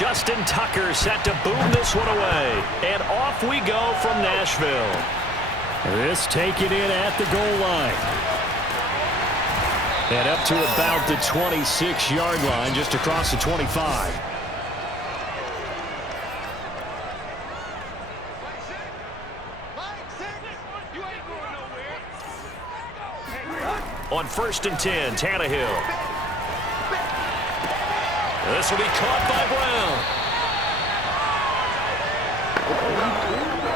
Justin Tucker set to boom this one away. And off we go from Nashville. This taken in at the goal line. And up to about the 26-yard line, just across the 25. On 1st and 10, Tannehill. This will be caught by Brown.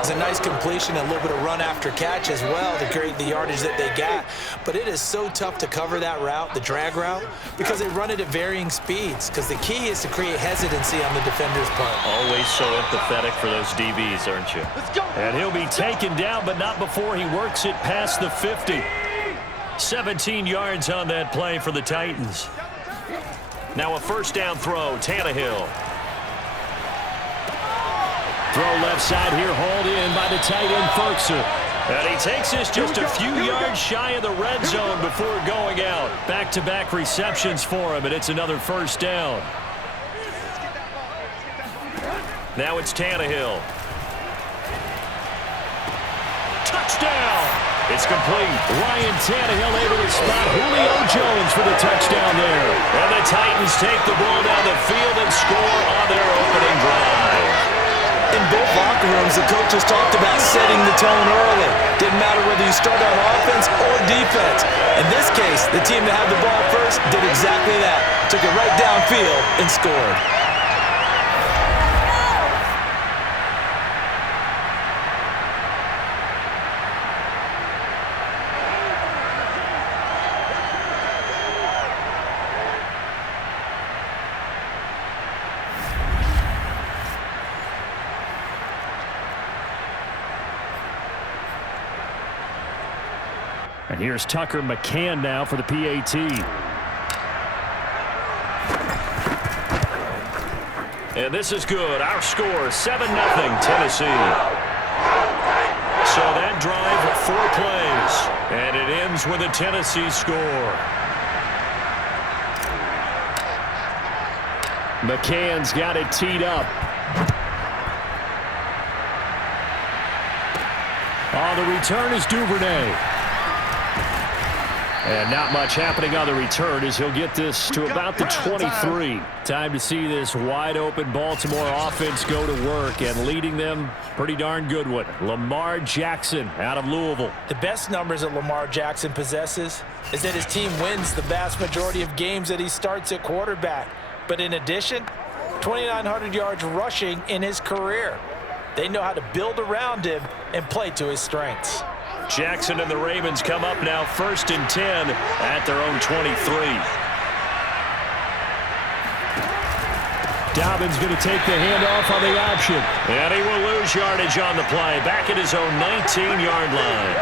It's a nice completion and a little bit of run after catch as well to create the yardage that they got. But it is so tough to cover that route, the drag route, because they run it at varying speeds. Because the key is to create hesitancy on the defender's part. Always so empathetic for those DBs, aren't you? And he'll be taken down, but not before he works it past the 50. 17 yards on that play for the Titans. Now a 1st down throw, Tannehill. Throw left side here, hauled in by the tight end, Ferguson. And he takes this just a few yards shy of the red zone before going out. Back-to-back receptions for him, and it's another 1st down. Now it's Tannehill. Touchdown! It's complete. Ryan Tannehill able to spot Julio Jones for the touchdown there. And the Titans take the ball down the field and score on their opening drive. In both locker rooms, the coaches talked about setting the tone early. Didn't matter whether you start on offense or defense. In this case, the team that had the ball first did exactly that. Took it right downfield and scored. And here's Tucker McCann now for the PAT. And this is good. Our score, 7-0 Tennessee. So that drive, 4 plays. And it ends with a Tennessee score. McCann's got it teed up. Oh, the return is Duvernay. And not much happening on the return as he'll get this to about the 23. Time to see this wide-open Baltimore offense go to work, and leading them, pretty darn good one. Lamar Jackson out of Louisville. The best numbers that Lamar Jackson possesses is that his team wins the vast majority of games that he starts at quarterback. But in addition, 2,900 yards rushing in his career. They know how to build around him and play to his strengths. Jackson and the Ravens come up now 1st and 10 at their own 23. Dobbins going to take the handoff on the option. And he will lose yardage on the play, back at his own 19-yard line.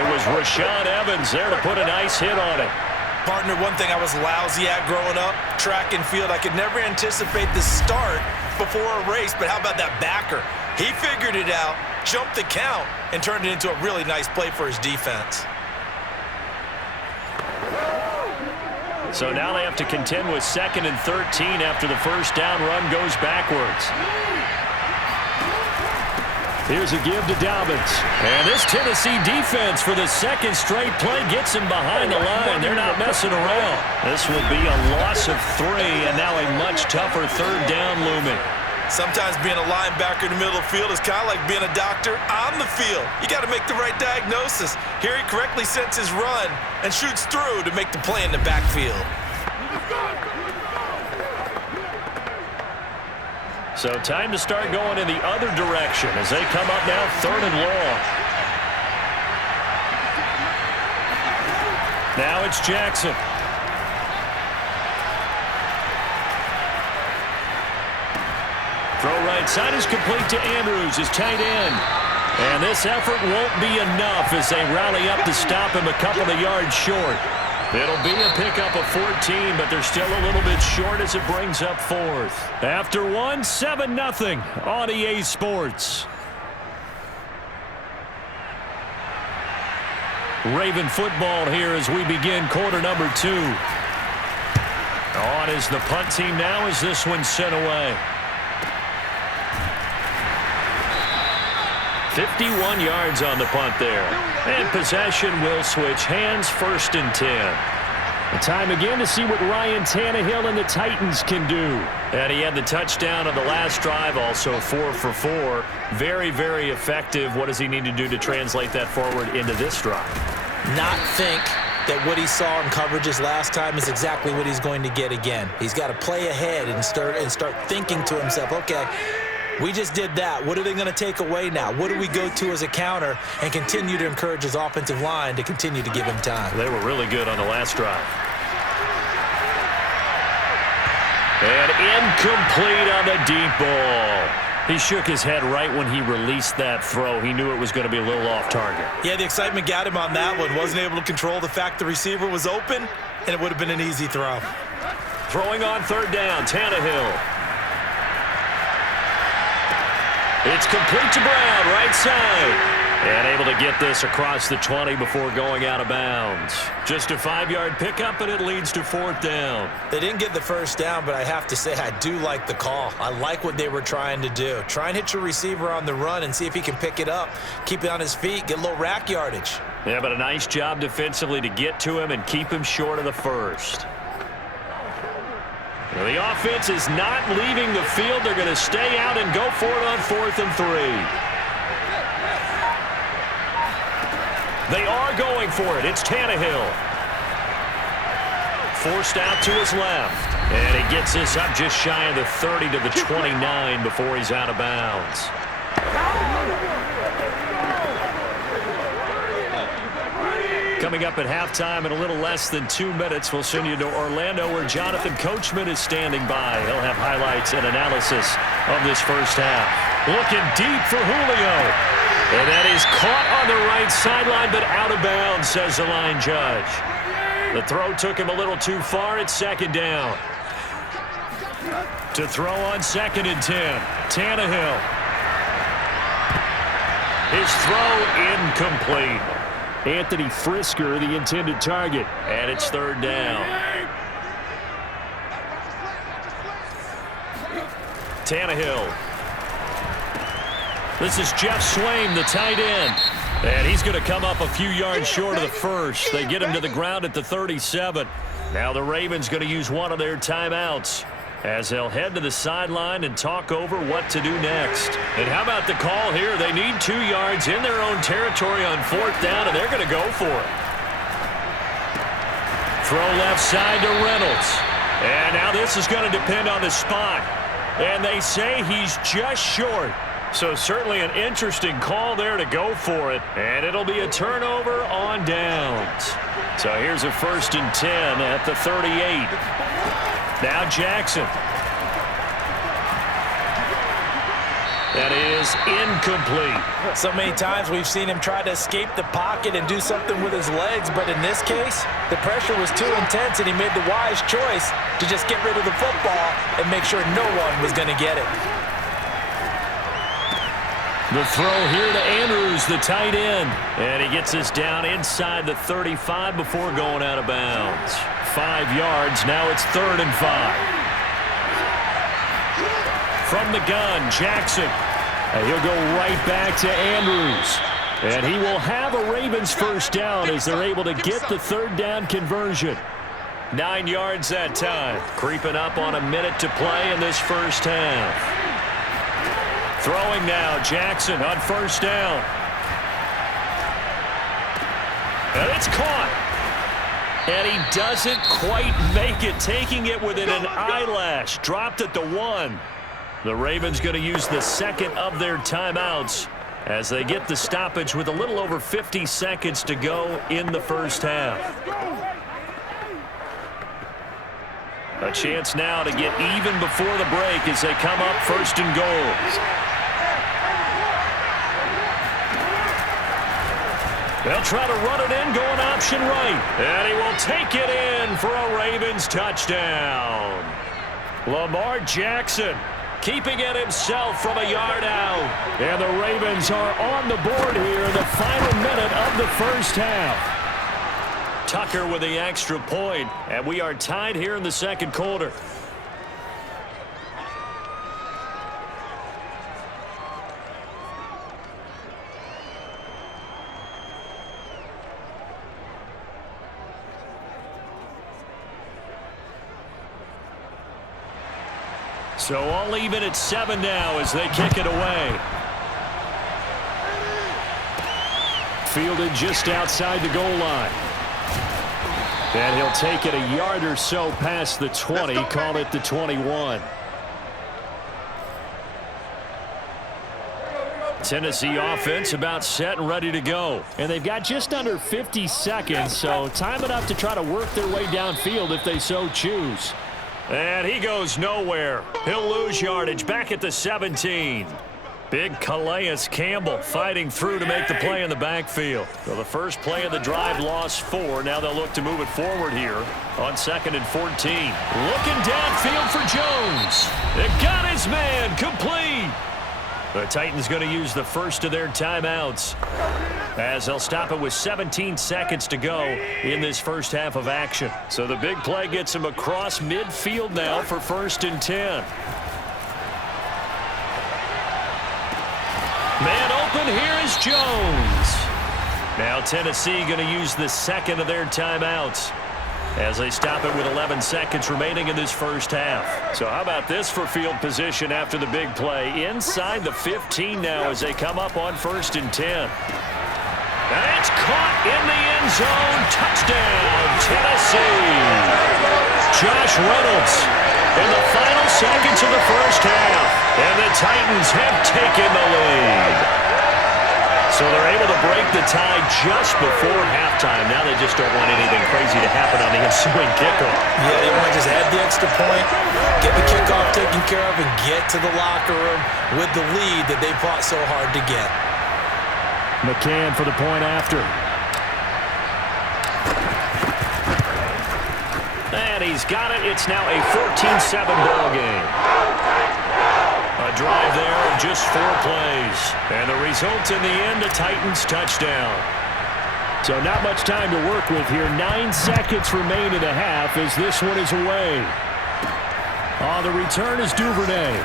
It was Rashaan Evans there to put a nice hit on it. Partner, one thing I was lousy at growing up, track and field. I could never anticipate the start before a race, but how about that backer? He figured it out, jumped the count, and turned it into a really nice play for his defense. So now they have to contend with 2nd and 13 after the 1st down run goes backwards. Here's a give to Dobbins. And this Tennessee defense for the 2nd straight play gets him behind the line. They're not messing around. This will be a loss of 3, and now a much tougher 3rd down looming. Sometimes being a linebacker in the middle of the field is kind of like being a doctor on the field. You got to make the right diagnosis. Here he correctly sets his run and shoots through to make the play in the backfield. So time to start going in the other direction as they come up now 3rd and long. Now it's Jackson. Throw right side is complete to Andrews, his tight end. And this effort won't be enough as they rally up to stop him a couple of yards short. It'll be a pickup of 14, but they're still a little bit short as it brings up 4th. After 7-0 on EA Sports. Raven football here as we begin quarter number 2. On is the punt team now as this one's sent away. 51 yards on the punt there. And possession will switch hands, 1st and 10. Time again to see what Ryan Tannehill and the Titans can do. And he had the touchdown on the last drive, also 4 for 4. Very, very effective. What does he need to do to translate that forward into this drive? Not think that what he saw in coverages last time is exactly what he's going to get again. He's got to play ahead and start thinking to himself, okay, we just did that. What are they going to take away now? What do we go to as a counter? And continue to encourage his offensive line to continue to give him time. They were really good on the last drive. And incomplete on the deep ball. He shook his head right when he released that throw. He knew it was going to be a little off target. Yeah, the excitement got him on that one. Wasn't able to control the fact the receiver was open, and it would have been an easy throw. Throwing on 3rd down, Tannehill. It's complete to Brown, right side. And able to get this across the 20 before going out of bounds. Just a 5-yard pickup, and it leads to 4th down. They didn't get the 1st down, but I have to say I do like the call. I like what they were trying to do. Try and hit your receiver on the run and see if he can pick it up, keep it on his feet, get a little rack yardage. Yeah, but a nice job defensively to get to him and keep him short of the 1st. Well, the offense is not leaving the field. They're going to stay out and go for it on 4th and 3. They are going for it. It's Tannehill. Forced out to his left. And he gets this up just shy of the 30 to the 29 before he's out of bounds. Coming up at halftime in a little less than 2 minutes, we'll send you to Orlando where Jonathan Coachman is standing by. He'll have highlights and analysis of this first half. Looking deep for Julio. And that is caught on the right sideline, but out of bounds, says the line judge. The throw took him a little too far. It's 2nd down. To throw on 2nd and 10. Tannehill. His throw incomplete. Anthony Frisker, the intended target. And it's 3rd down. Tannehill. This is Jeff Swaim, the tight end. And he's going to come up a few yards short of the 1st. They get him to the ground at the 37. Now the Ravens going to use one of their timeouts as they'll head to the sideline and talk over what to do next. And how about the call here? They need 2 yards in their own territory on 4th down, and they're going to go for it. Throw left side to Reynolds. And now this is going to depend on the spot. And they say he's just short. So certainly an interesting call there to go for it. And it'll be a turnover on downs. So here's a 1st and 10 at the 38. Now Jackson. That is incomplete. So many times we've seen him try to escape the pocket and do something with his legs, but in this case, the pressure was too intense and he made the wise choice to just get rid of the football and make sure no one was going to get it. The throw here to Andrews, the tight end. And he gets this down inside the 35 before going out of bounds. 5 yards, now it's 3rd and 5. From the gun, Jackson. And he'll go right back to Andrews. And he will have a Ravens 1st down as they're able to get the 3rd down conversion. 9 yards that time. Creeping up on a minute to play in this first half. Throwing now, Jackson on 1st down. And it's caught. And he doesn't quite make it, taking it within an eyelash. Dropped at the 1. The Ravens going to use the 2nd of their timeouts as they get the stoppage with a little over 50 seconds to go in the first half. A chance now to get even before the break as they come up 1st and goal. They'll try to run it in, going option right. And he will take it in for a Ravens touchdown. Lamar Jackson keeping it himself from a yard out. And the Ravens are on the board here in the final minute of the first half. Tucker with the extra point, and we are tied here in the 2nd quarter. So all even at 7 now as they kick it away. Fielded just outside the goal line. And he'll take it a yard or so past the 20, call it the 21. Tennessee offense about set and ready to go. And they've got just under 50 seconds, so time enough to try to work their way downfield if they so choose. And he goes nowhere. He'll lose yardage back at the 17. Big Calais Campbell fighting through to make the play in the backfield. So the first play of the drive lost 4. Now they'll look to move it forward here on 2nd and 14. Looking downfield for Jones. It got his man complete. The Titans going to use the first of their timeouts as they'll stop it with 17 seconds to go in this first half of action. So the big play gets him across midfield now for 1st and 10. Man open, here is Jones. Now Tennessee going to use the second of their timeouts as they stop it with 11 seconds remaining in this first half. So how about this for field position after the big play? Inside the 15 now as they come up on 1st and 10. And it's caught in the end zone. Touchdown, Tennessee. Josh Reynolds in the final seconds of the first half. And the Titans have taken the lead. So they're able to break the tie just before halftime. Now they just don't want anything crazy to happen on the ensuing kickoff. Yeah, they want to just add the extra point, get the kickoff taken care of, and get to the locker room with the lead that they fought so hard to get. McCann for the point after. And he's got it. It's now a 14-7 ball game. A drive there of just 4 plays. And the result in the end, a Titans touchdown. So not much time to work with here. 9 seconds remain in the half as this one is away. On the return is Duvernay.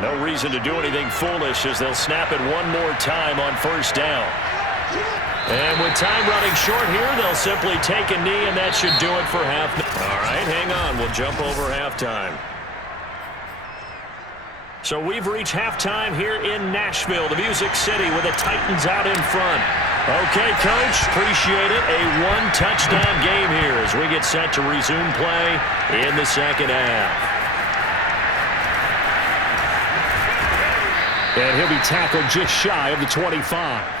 No reason to do anything foolish as they'll snap it one more time on 1st down. And with time running short here, they'll simply take a knee, and that should do it for half. All right, hang on. We'll jump over halftime. So we've reached halftime here in Nashville, the Music City, with the Titans out in front. Okay, Coach, appreciate it. A 1-touchdown game here as we get set to resume play in the second half. And he'll be tackled just shy of the 25.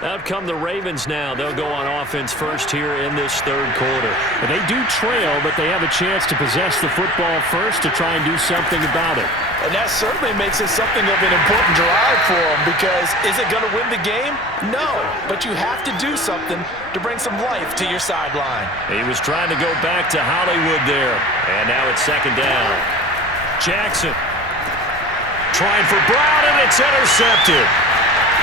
Out come the Ravens now. They'll go on offense first here in this 3rd quarter. And they do trail, but they have a chance to possess the football first to try and do something about it. And that certainly makes it something of an important drive for them, because is it going to win the game? No, but you have to do something to bring some life to your sideline. He was trying to go back to Hollywood there, and now it's 2nd down. Jackson trying for Brown, and it's intercepted.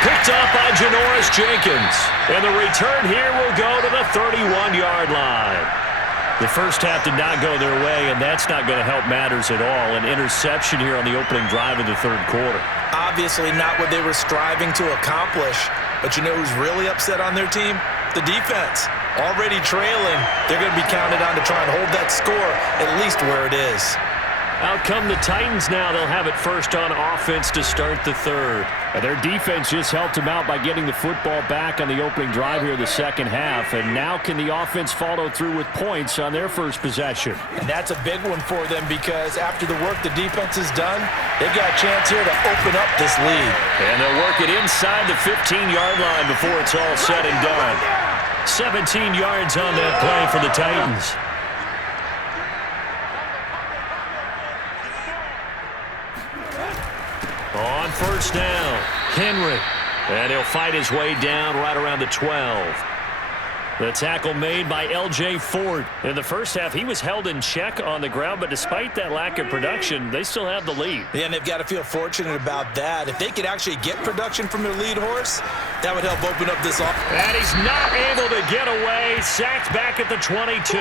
Picked up by Janoris Jenkins. And the return here will go to the 31-yard line. The first half did not go their way, and that's not going to help matters at all. An interception here on the opening drive of the 3rd quarter. Obviously not what they were striving to accomplish. But you know who's really upset on their team? The defense. Already trailing, they're going to be counted on to try and hold that score at least where it is. Out come the Titans now. They'll have it first on offense to start the 3rd. And their defense just helped them out by getting the football back on the opening drive here the second half. And now can the offense follow through with points on their first possession? And that's a big one for them, because after the work the defense has done, they've got a chance here to open up this lead. And they'll work it inside the 15-yard line before it's all said and done. 17 yards on that play for the Titans. On 1st down, Henry. And he'll fight his way down right around the 12. The tackle made by L.J. Ford. In the first half, he was held in check on the ground, but despite that lack of production, they still have the lead. Yeah, and they've got to feel fortunate about that. If they could actually get production from their lead horse, that would help open up this offense. And he's not able to get away. Sacked back at the 22.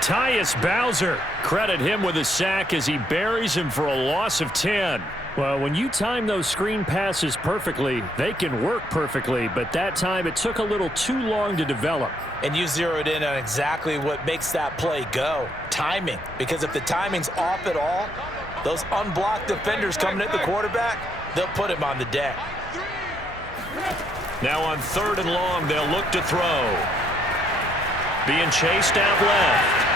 Tyus Bowser, credit him with a sack as he buries him for a loss of 10. Well, when you time those screen passes perfectly, they can work perfectly, but that time it took a little too long to develop. And you zeroed in on exactly what makes that play go, timing. Because if the timing's off at all, those unblocked defenders coming at the quarterback, they'll put him on the deck. Now on 3rd and long, they'll look to throw. Being chased out left.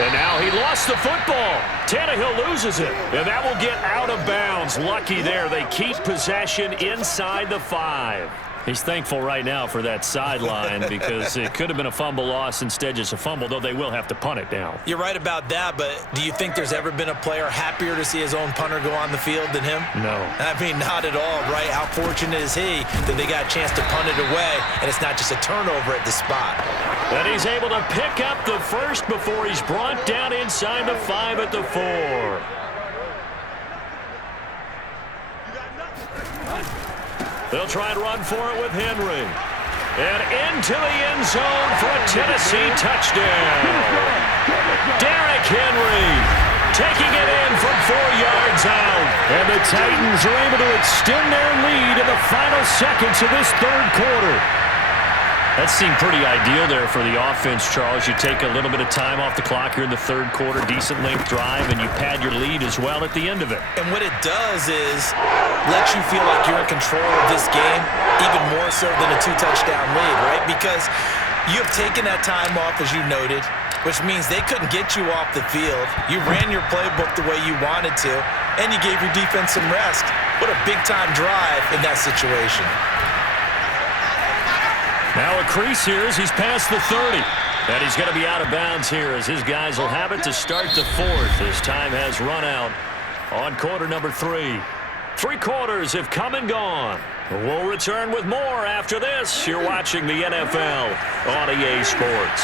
And now he lost the football. Tannehill loses it. And that will get out of bounds. Lucky there. They keep possession inside the 5. He's thankful right now for that sideline because it could have been a fumble loss instead just a fumble, though they will have to punt it now. You're right about that, but do you think there's ever been a player happier to see his own punter go on the field than him? No. I mean, not at all, right? How fortunate is he that they got a chance to punt it away, and it's not just a turnover at the spot. And he's able to pick up the first before he's brought down inside the 5 at the 4. They'll try and run for it with Henry. And into the end zone for a Tennessee touchdown. Derrick Henry taking it in from 4 yards out. And the Titans are able to extend their lead in the final seconds of this 3rd quarter. That seemed pretty ideal there for the offense, Charles. You take a little bit of time off the clock here in the 3rd quarter, decent length drive, and you pad your lead as well at the end of it. And what it does is let you feel like you're in control of this game, even more so than a 2-touchdown lead, right? Because you have taken that time off, as you noted, which means they couldn't get you off the field. You ran your playbook the way you wanted to, and you gave your defense some rest. What a big-time drive in that situation. Now a crease here as he's past the 30. And he's going to be out of bounds here as his guys will have it to start the 4th. As time has run out on quarter number 3. 3 quarters have come and gone. We'll return with more after this. You're watching the NFL on EA Sports.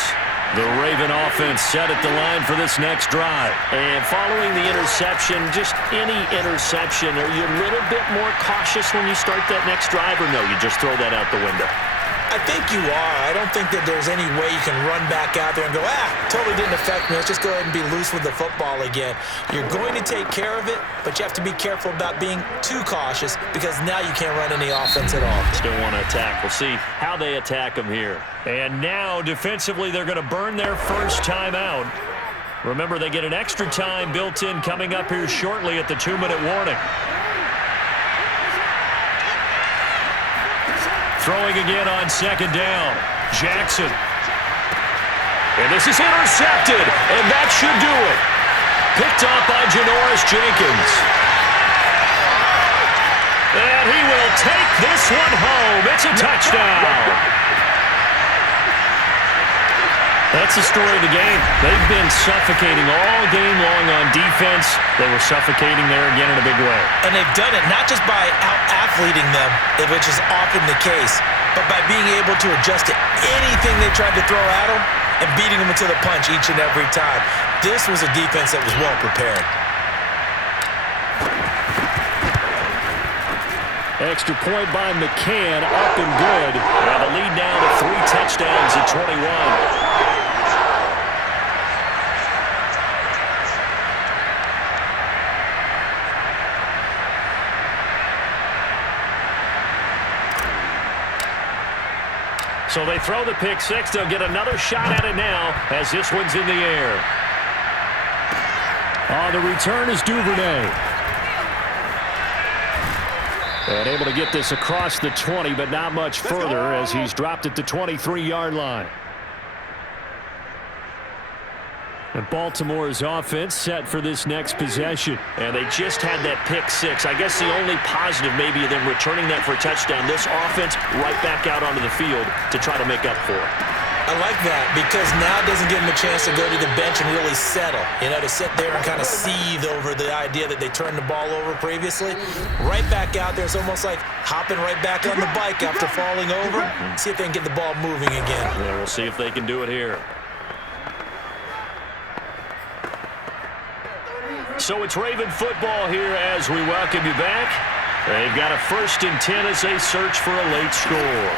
The Raven offense set at the line for this next drive. And following the interception, just any interception, are you a little bit more cautious when you start that next drive, or no, you just throw that out the window? I think you are. I don't think that there's any way you can run back out there and go, totally didn't affect me. Let's just go ahead and be loose with the football again. You're going to take care of it, but you have to be careful about being too cautious because now you can't run any offense at all. Still want to attack. We'll see how they attack them here. And now, defensively, they're going to burn their first time out. Remember, they get an extra time built in coming up here shortly at the 2-minute warning. Throwing again on 2nd down. Jackson. And this is intercepted, and that should do it. Picked off by Janoris Jenkins. And he will take this one home. It's a touchdown. That's the story of the game. They've been suffocating all game long on defense. They were suffocating there again in a big way. And they've done it not just by out-athleting them, which is often the case, but by being able to adjust to anything they tried to throw at them and beating them into the punch each and every time. This was a defense that was well prepared. Extra point by McCann, up and good. And the lead now to 3 touchdowns at 21. So they throw the pick 6. They'll get another shot at it now as this one's in the air. On the return is Duvernay. And able to get this across the 20, but not much further as he's dropped at the 23-yard line. And Baltimore's offense set for this next possession. And they just had that pick 6. I guess the only positive maybe of them returning that for a touchdown. This offense right back out onto the field to try to make up for it. I like that because now it doesn't give them a chance to go to the bench and really settle. You know, to sit there and kind of seethe over the idea that they turned the ball over previously. Right back out there. It's almost like hopping right back on the bike after falling over. See if they can get the ball moving again. Yeah, we'll see if they can do it here. So it's Raven football here as we welcome you back. They've got a 1st and 10 as they search for a late score.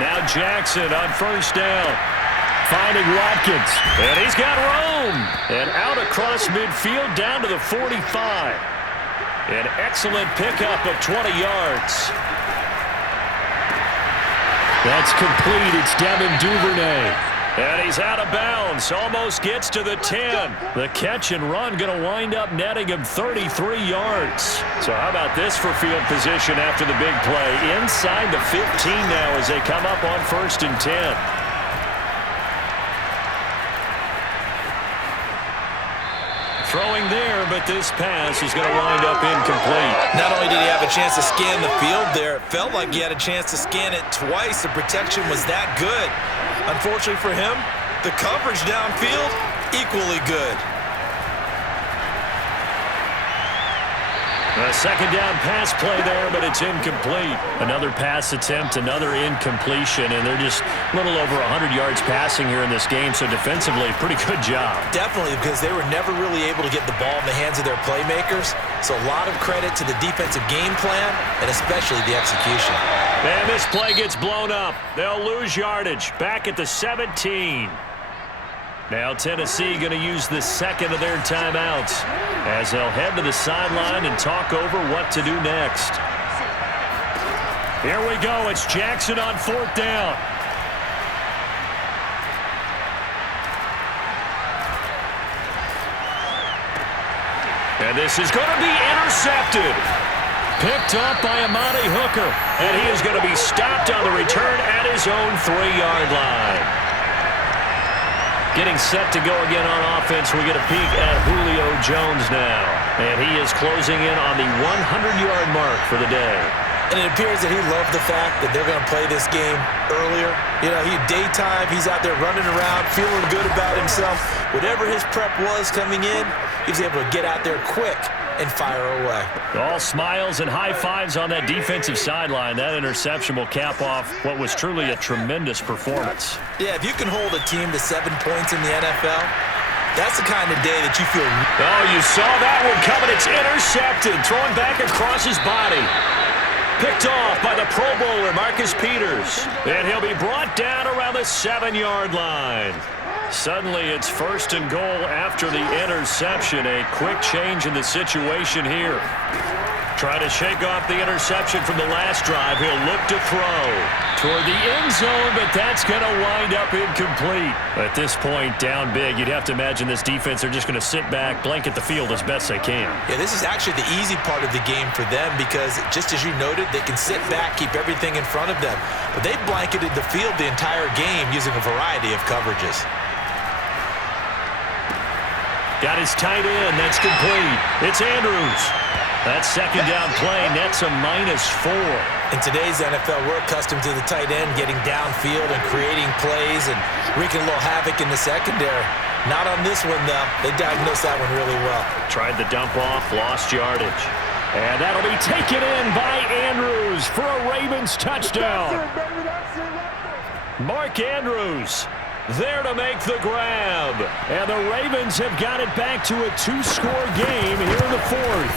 Now Jackson on 1st down. finding Watkins. And he's got room. And out across midfield down to the 45. An excellent pickup of 20 yards. That's complete. It's Devin Duvernay. And he's out of bounds. Almost gets to the 10. The catch and run going to wind up netting him 33 yards. So how about this for field position after the big play? Inside the 15 now as they come up on 1st and 10. Throwing there, but this pass is going to wind up incomplete. Not only did he have a chance to scan the field there, it felt like he had a chance to scan it twice. The protection was that good. Unfortunately for him, the coverage downfield, equally good. A second down pass play there, but it's incomplete. Another pass attempt, another incompletion, and they're just a little over 100 yards passing here in this game, so defensively, pretty good job. Definitely, because they were never really able to get the ball in the hands of their playmakers, so a lot of credit to the defensive game plan, and especially the execution. And this play gets blown up. They'll lose yardage. Back at the 17. Now Tennessee going to use the second of their timeouts as they'll head to the sideline and talk over what to do next. Here we go. It's Jackson on 4th down. And this is going to be intercepted. Picked up by Amani Hooker. And he is going to be stopped on the return at his own 3-yard line. Getting set to go again on offense, we get a peek at Julio Jones now. And he is closing in on the 100-yard mark for the day. And it appears that he loved the fact that they're going to play this game earlier. You know, daytime, he's out there running around, feeling good about himself. Whatever his prep was coming in, he was able to get out there quick and fire away. All smiles and high fives on that defensive sideline. That interception will cap off what was truly a tremendous performance. Yeah, if you can hold a team to 7 points in the NFL, that's the kind of day that you feel. Oh, you saw that one coming. It's intercepted. Throwing back across his body. Picked off by the Pro Bowler, Marcus Peters. And he'll be brought down around the 7-yard line. Suddenly, it's 1st and goal after the interception. A quick change in the situation here. Trying to shake off the interception from the last drive. He'll look to throw toward the end zone, but that's going to wind up incomplete. At this point, down big, you'd have to imagine this defense, they're just going to sit back, blanket the field as best they can. Yeah, this is actually the easy part of the game for them because, just as you noted, they can sit back, keep everything in front of them. But they blanketed the field the entire game using a variety of coverages. Got his tight end. That's complete. It's Andrews. That second down play nets a -4. In today's NFL, we're accustomed to the tight end getting downfield and creating plays and wreaking a little havoc in the secondary. Not on this one, though. They diagnosed that one really well. Tried the dump off, lost yardage. And that'll be taken in by Andrews for a Ravens touchdown. Mark Andrews there to make the grab. And the Ravens have got it back to a 2-score game here in the 4th.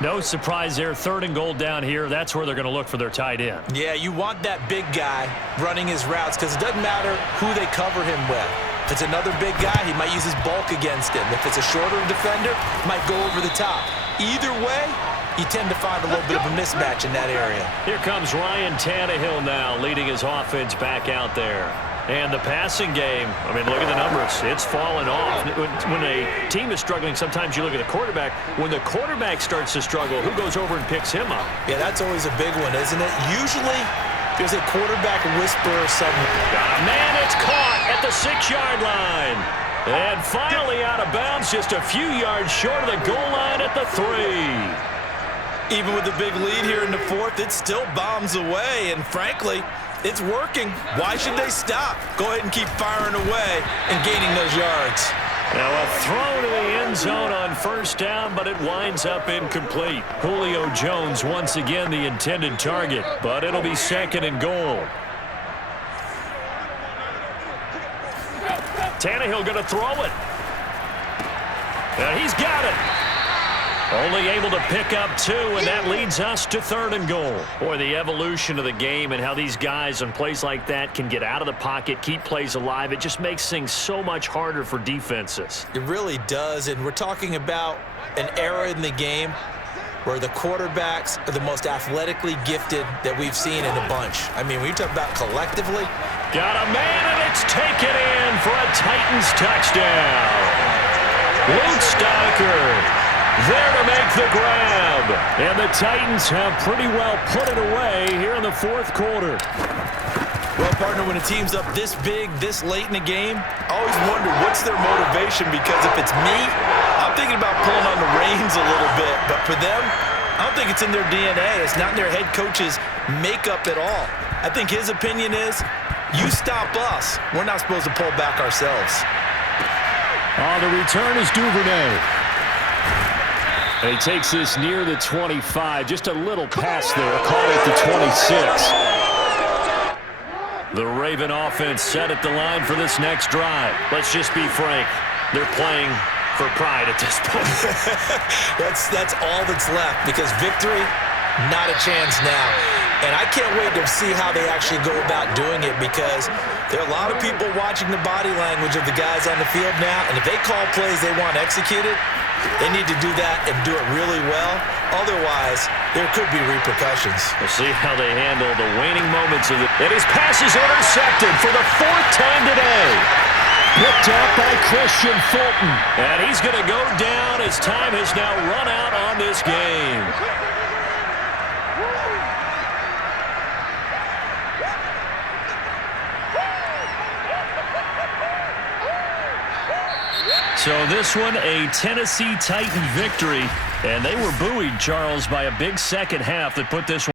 No surprise there. 3rd and goal down here. That's where they're going to look for their tight end. Yeah, you want that big guy running his routes because it doesn't matter who they cover him with. If it's another big guy, he might use his bulk against him. If it's a shorter defender, he might go over the top. Either way, you tend to find a little bit of a mismatch in that area. Here comes Ryan Tannehill now, leading his offense back out there. And the passing game, I mean, look at the numbers. It's fallen off. When a team is struggling, sometimes you look at the quarterback. When the quarterback starts to struggle, who goes over and picks him up? Yeah, that's always a big one, isn't it? Usually, there's a quarterback whisperer somewhere. Man, it's caught at the 6-yard line. And finally out of bounds, just a few yards short of the goal line at the 3. Even with the big lead here in the 4th, it still bombs away. And frankly, it's working. Why should they stop? Go ahead and keep firing away and gaining those yards. Now a throw to the end zone on 1st down, but it winds up incomplete. Julio Jones once again the intended target, but it'll be 2nd and goal. Tannehill going to throw it. And he's got it. Only able to pick up 2, and that leads us to 3rd and goal. Boy, the evolution of the game and how these guys on plays like that can get out of the pocket, keep plays alive, it just makes things so much harder for defenses. It really does, and we're talking about an era in the game where the quarterbacks are the most athletically gifted that we've seen in a bunch. I mean, when you talk about collectively. Got a man, and it's taken in for a Titans touchdown. Luke Stocker there to make the grab. And the Titans have pretty well put it away here in the 4th quarter. Well, partner, when a team's up this big, this late in the game, I always wonder what's their motivation, because if it's me, I'm thinking about pulling on the reins a little bit. But for them, I don't think it's in their DNA. It's not in their head coach's makeup at all. I think his opinion is, you stop us, we're not supposed to pull back ourselves. On the return is Duvernay. And he takes this near the 25. Just a little pass there. Call it the 26. The Raven offense set at the line for this next drive. Let's just be frank. They're playing for pride at this point. That's all that's left, because victory, not a chance now. And I can't wait to see how they actually go about doing it, because there are a lot of people watching the body language of the guys on the field now, and if they call plays they want executed, they need to do that and do it really well. Otherwise, there could be repercussions. We'll see how they handle the waning moments of it. And his pass is intercepted for the 4th time today. Picked up by Christian Fulton. And he's going to go down as time has now run out on this game. So this one, a Tennessee Titan victory. And they were buoyed, Charles, by a big second half that put this one.